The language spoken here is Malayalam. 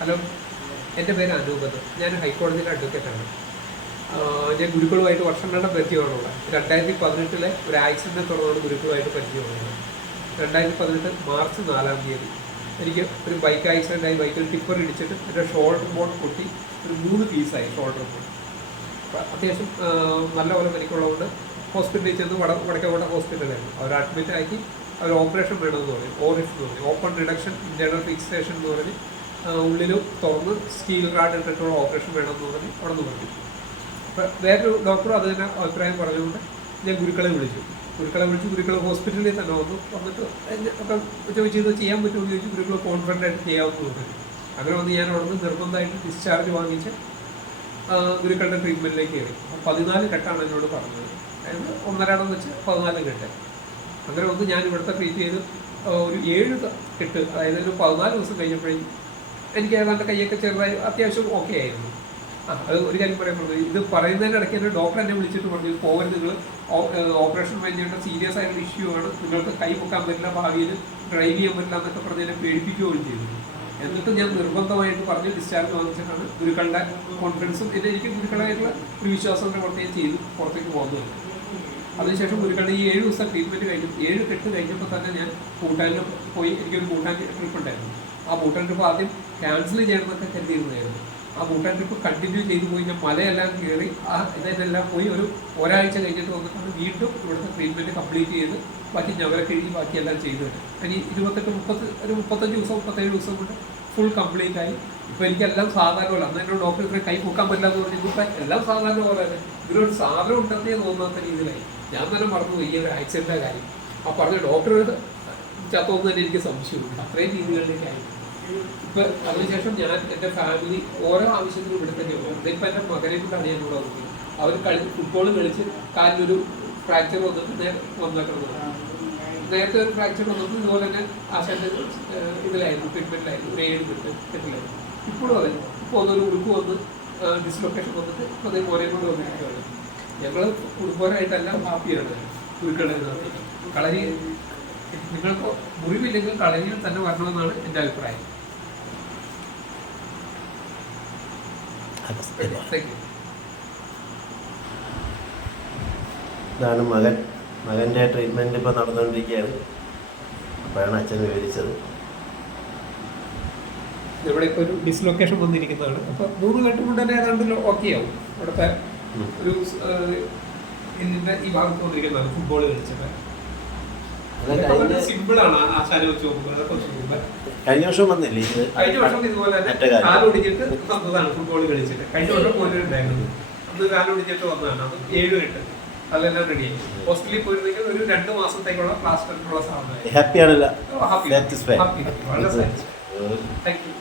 ഹലോ, എൻ്റെ പേര് അനൂപത്. ഞാൻ ഹൈക്കോടതിയിലെ അഡ്വക്കേറ്റാണ്. ഞാൻ ഗുരുക്കളുമായിട്ട് വർഷങ്ങളുടെ പരിചയമാണുള്ളത്. 2018 ഒരു ആക്സിഡൻറ്റിനെ തുടർന്നാണ് ഗുരുക്കളുമായിട്ട് പരിചയമാണുള്ളത്. 2018 മാർച്ച് 4 എനിക്ക് ഒരു ബൈക്ക് ആക്സിഡൻ്റായി. ബൈക്കിൽ ടിപ്പർ ഇടിച്ചിട്ട് എൻ്റെ ഷോൾഡർ ബോൺ പൊട്ടി ഒരു 3 പീസായി ഷോൾഡർ ബോൺ. അപ്പോൾ അത്യാവശ്യം നല്ലപോലെ പരിക്കുള്ളതുകൊണ്ട് ഹോസ്പിറ്റലിൽ ചെന്ന് വടക്കേക്കോട്ട ഹോസ്പിറ്റലായിരുന്നു. അവർ അഡ്മിറ്റ് ആക്കി അവർ ഓപ്പറേഷൻ വേണമെന്ന് പറയും. ഓറിഫ് എന്ന് പറയും, ഓപ്പൺ റിഡക്ഷൻ ഇൻറ്റേർണൽ ഫിക്സേഷൻ എന്ന് പറഞ്ഞ് ഉള്ളിലും തുറന്ന് സ്റ്റീൽ റാഡ് ഇട്ടിട്ടുള്ള ഓപ്പറേഷൻ വേണമെന്ന് പറഞ്ഞ് അവിടെ നിന്ന് പറഞ്ഞു. അപ്പോൾ വേറൊരു ഡോക്ടർ അത് തന്നെ അഭിപ്രായം പറഞ്ഞുകൊണ്ട് ഞാൻ ഗുരുക്കളെ വിളിച്ചു. ഗുരുക്കൾ ഹോസ്പിറ്റലിൽ തന്നെ വന്നിട്ട് അപ്പം ചോദിച്ചു ഇത് ചെയ്യാൻ പറ്റുമെന്ന് ചോദിച്ചു. ഗുരുക്കൾ കോൺഫിഡൻ്റ് ആയിട്ട് ചെയ്യാമെന്ന് പറഞ്ഞു. അങ്ങനെ വന്ന് ഞാൻ അവിടെ നിന്ന് നിർബന്ധമായിട്ട് ഡിസ്ചാർജ് വാങ്ങിച്ച് ഗുരുക്കളുടെ ട്രീറ്റ്മെൻറ്റിലേക്ക് കയറി. 14 കെട്ടാണ് എന്നോട് പറഞ്ഞത്. അതായത് 1.5 വെച്ച് 14 കെട്ട്. അങ്ങനെ വന്ന് ഞാൻ ഇവിടുത്തെ ട്രീറ്റ് ചെയ്ത് ഒരു 7 കെട്ട്, അതായത് ഒരു 14 ദിവസം കഴിഞ്ഞപ്പോഴേക്കും എനിക്ക് ഏതാണ്ട് കൈയൊക്കെ ചെറുതായി അത്യാവശ്യം ഓക്കെ ആയിരുന്നു. അത് ഒരു കാര്യം പറയാൻ പറഞ്ഞത്, ഇത് പറയുന്നതിൻ്റെ ഇടയ്ക്ക് തന്നെ ഡോക്ടർ എന്നെ വിളിച്ചിട്ട് പറഞ്ഞു പോകരുത്, നിങ്ങൾ ഓപ്പറേഷൻ കഴിഞ്ഞേണ്ട സീരിയസ് ആയിട്ടുള്ള ഇഷ്യൂ ആണ്, നിങ്ങൾക്ക് കൈ പൊക്കാൻ പറ്റില്ല, ഭാവിയിൽ ഡ്രൈവ് ചെയ്യാൻ പറ്റില്ല എന്നൊക്കെ പറഞ്ഞ് എന്നെ പേടിപ്പിക്കുകയും ചെയ്തു. എന്നിട്ട് ഞാൻ നിർബന്ധമായിട്ട് പറഞ്ഞ് ഡിസ്ചാർജ് വാങ്ങിച്ചിട്ടാണ് ഗുരുക്കളുടെ കോൺഫിഡൻസും എനിക്ക് ഗുരുക്കളായിട്ടുള്ള ഒരു വിശ്വാസത്തിൻ്റെ പുറത്തേക്ക് ചെയ്ത് പുറത്തേക്ക് പോകുന്നത്. അതിനുശേഷം ഗുരുക്കളുടെ ഈ 7 ദിവസം ട്രീറ്റ്മെൻറ്റ് കഴിഞ്ഞു. 7 കെട്ട് കഴിഞ്ഞപ്പോൾ തന്നെ ഞാൻ ഭൂട്ടാനിൽ പോയി. എനിക്കൊരു ഭൂട്ടാൻ ട്രിപ്പ് ഉണ്ടായിരുന്നു. ആ ഭൂട്ടാൻ ട്രിപ്പ് ആദ്യം ക്യാൻസൽ ചെയ്യണമെന്നൊക്കെ കരുതിയിരുന്നായിരുന്നു. ആ ഭൂട്ടാൻ ട്രിപ്പ് കണ്ടിന്യൂ ചെയ്തു പോയി. ഞാൻ മലയെല്ലാം കയറി ഇതെല്ലാം പോയി ഒരാഴ്ച കഴിഞ്ഞിട്ട് വന്നിട്ടാണ് വീണ്ടും ഇവിടുത്തെ ട്രീറ്റ്മെൻറ്റ് കംപ്ലീറ്റ് ചെയ്ത് ബാക്കി ഞവരൊക്കെ എഴുതി ബാക്കിയെല്ലാം ചെയ്തു തരും. ഇനി 35 ദിവസം 37 ദിവസം കൊണ്ട് ഫുൾ കംപ്ലീറ്റ് ആയി. ഇപ്പോൾ എനിക്കെല്ലാം സാധാരണ പോലെ. അന്ന് എന്നോട് ഡോക്ടർ ഇത്രയും കൈ പൊക്കാൻ പറ്റില്ല എന്ന് പറഞ്ഞു. ഇപ്പം എല്ലാം സാധാരണ പോലെ തന്നെ. ഇതിനൊരു സാധനം ഉണ്ടെന്നേ തോന്നാത്ത രീതിയിലായി. ഞാൻ തന്നെ മറന്നു ഈ ഒരു ആക്സിഡൻ്റെ കാര്യം. ആ പറഞ്ഞ ഡോക്ടർ ചത്തോന്ന് തന്നെ എനിക്ക് സംശയമുണ്ട്. അത്രയും രീതികളിലേക്കായി. ഇപ്പം അതിനുശേഷം ഞാൻ എൻ്റെ ഫാമിലി ഓരോ ആവശ്യത്തിനും ഇവിടെ തന്നെയാണ്. ഇതിപ്പോൾ എൻ്റെ മകനെ കൊണ്ടാണ് ഞാൻ ഇവിടെ വന്നത്. അവർ ഫുട്ബോൾ കളിച്ച് കാലിലൊരു ഫ്രാക്ചർ വന്നിട്ട് വന്നേക്കുന്നത്. നേരത്തെ ഒരു ഫ്രാക്ചർ വന്നപ്പോൾ ഇതുപോലെ തന്നെ ആശാൻ്റെ ഇതിലായിരുന്നു, ട്രീറ്റ്മെൻറ്റിലായിരുന്നു. ഒരു 7 കെട്ടിലായിരുന്നു. ഇപ്പോഴും അതെ. ഇപ്പോൾ ഒന്നൊരു ഉടുപ്പ് വന്ന് ഡിസ്ലൊക്കേഷൻ വന്നിട്ട് അതേ മോനെ കൊണ്ട് വന്നിരിക്കുകയാണ്. ഞങ്ങൾ കുടുംബപരമായിട്ടെല്ലാം ഹാപ്പിയാണ്. ഗുരുക്കളുടെ കളരി നിങ്ങൾക്ക് മുറിവില്ലെങ്കിൽ കളരിയിൽ തന്നെ വരണമെന്നാണ് എൻ്റെ അഭിപ്രായം. ഇതാണ് മകൻ്റെ ട്രീറ്റ്മെൻറ്റ് ഇപ്പോൾ നടന്നുകൊണ്ടിരിക്കുകയാണ്. അപ്പോഴാണ് അച്ഛൻ വിവരിച്ചത്. ഇവിടെ ഇപ്പോൾ ഒരു ഡിസ്ലൊക്കേഷൻ വന്നിരിക്കുന്നതാണ്. അപ്പോൾ 3 കെട്ട് കൊണ്ട് തന്നെ ഏതാണ്ട് ഓക്കെ ആവും. ഇവിടുത്തെ ഒരു ഇതിൻ്റെ ഈ ഭാഗത്ത് വന്നിരിക്കുന്നതാണ് ഫുട്ബോൾ കളിച്ചത്. സിമ്പിളാണ് ആശാനെ വെച്ച് നോക്കുമ്പോൾ. അതൊക്കെ വെച്ച് നോക്കുമ്പോൾ കഴിഞ്ഞ വർഷം വന്നില്ലേ? കഴിഞ്ഞ വർഷം ഇതുപോലെ തന്നെ കാലൊടിഞ്ഞിട്ട് വന്നതാണ് ഫുട്ബോൾ കളിച്ചിട്ട്. കഴിഞ്ഞ വർഷം പോലും ഉണ്ടായിരുന്നത്. അന്ന് കാലൊടിഞ്ഞിട്ട് വന്നതാണ്. അത് 7 കെട്ട് അതെല്ലാം റെഡിയായി. ഹോസ്പിറ്റലിൽ പോയിരുന്നെങ്കിൽ ഒരു 2 മാസത്തേക്കുള്ള പ്ലാസ്റ്ററിനുള്ള സാധനം. ഹാപ്പിയാണല്ലോ. ഹാപ്പി, വളരെ താങ്ക് യു.